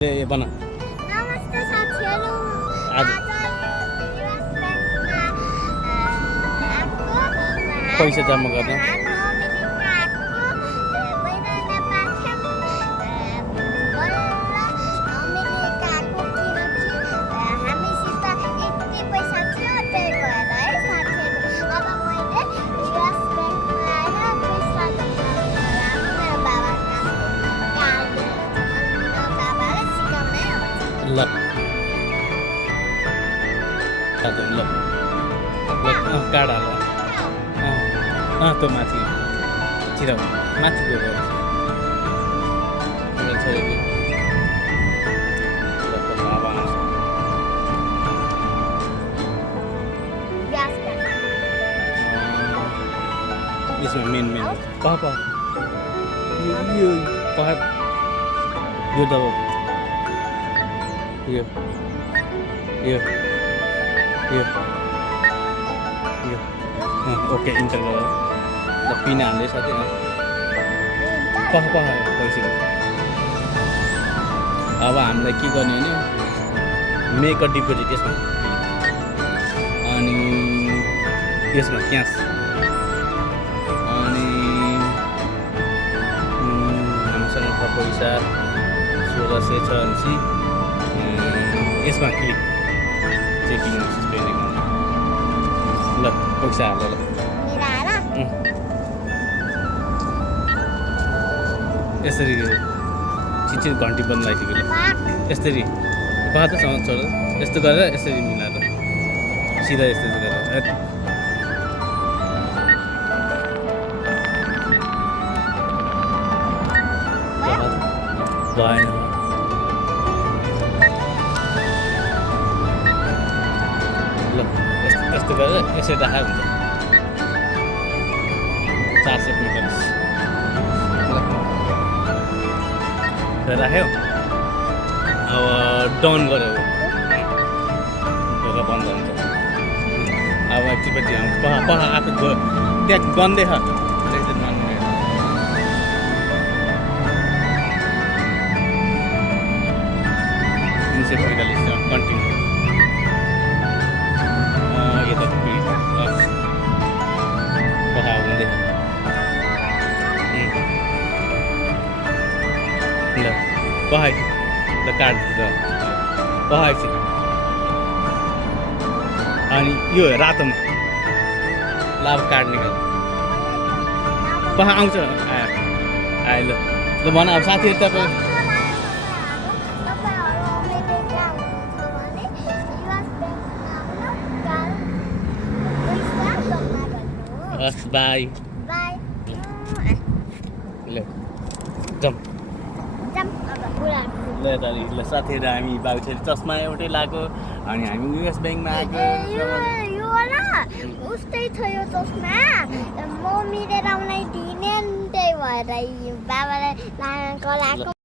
ए बना नमस्ते साथीहरू आज युएस ब्याङ्कमा आएको पैसा जम्मा गर्न हाम्रो अमेरिका आएको बैनाले पाठ्यम बल्ल अमेरिका आएको किनकि हामीसित यति पैसा थियो त्यही भएर है साथीहरू अब मैले युएस ब्याङ्कमा आएर पैसा जम्मा गर्न मेरो बाबाको कार्ड बाबाले सिकाउनै आउँछ ल ल कार्ड हाल त्यो माथि छिराउ माथि गएर मेरो छोरीले बाबा आउँछ ग्यास ब्याङ्क यसमा मेन पापा यो पाप यो दबाउ यो यो यो यो ओके इन्टर गर ल पिन हाल्दै साथै पैसा अब हामीलाई के गर्ने भने मेक अ डिपोजिट यसमा अनि यसमा क्यास अनि हामीसँग छ पैसा 1600 छ भनेपछि यसमा क्लिक चेकिङ स्पेन्डिङ ल पैसा हाल ल यसरी छिटो घन्टी बन्द लगाइसक्यो यसरी बाटो छोड यस्तो गरेर यसरी मिलाएर सिधा यस्तो गरेर भएन ल यस्तो गरेर यसरी राखेको हुन्छ 445 राख्यो अब डन गऱ्यो ढोका बन्द हुन्छ अब एकचोटि पहा आफू त्यहाँ गन्दै छ एकदिन मान्ने 345 कन्टिन्यू यता पहा हुँदै ल पहाड ल काट पहाड अनि यो रातोमा ल अब काट निकाल पहा आउँछ आयो ल भन अब साथीहरू तपाईँ हस् बाई ल जम ल दाजु ल साथीहरू हामी बाबु छोरी चस्मा एउटै लगाएको अनि हामी युएस ब्याङ्कमा आएको उस्तै थियो चस्मा म मिलेर आउनै दिने त्यही भएर बाबालाई लाएको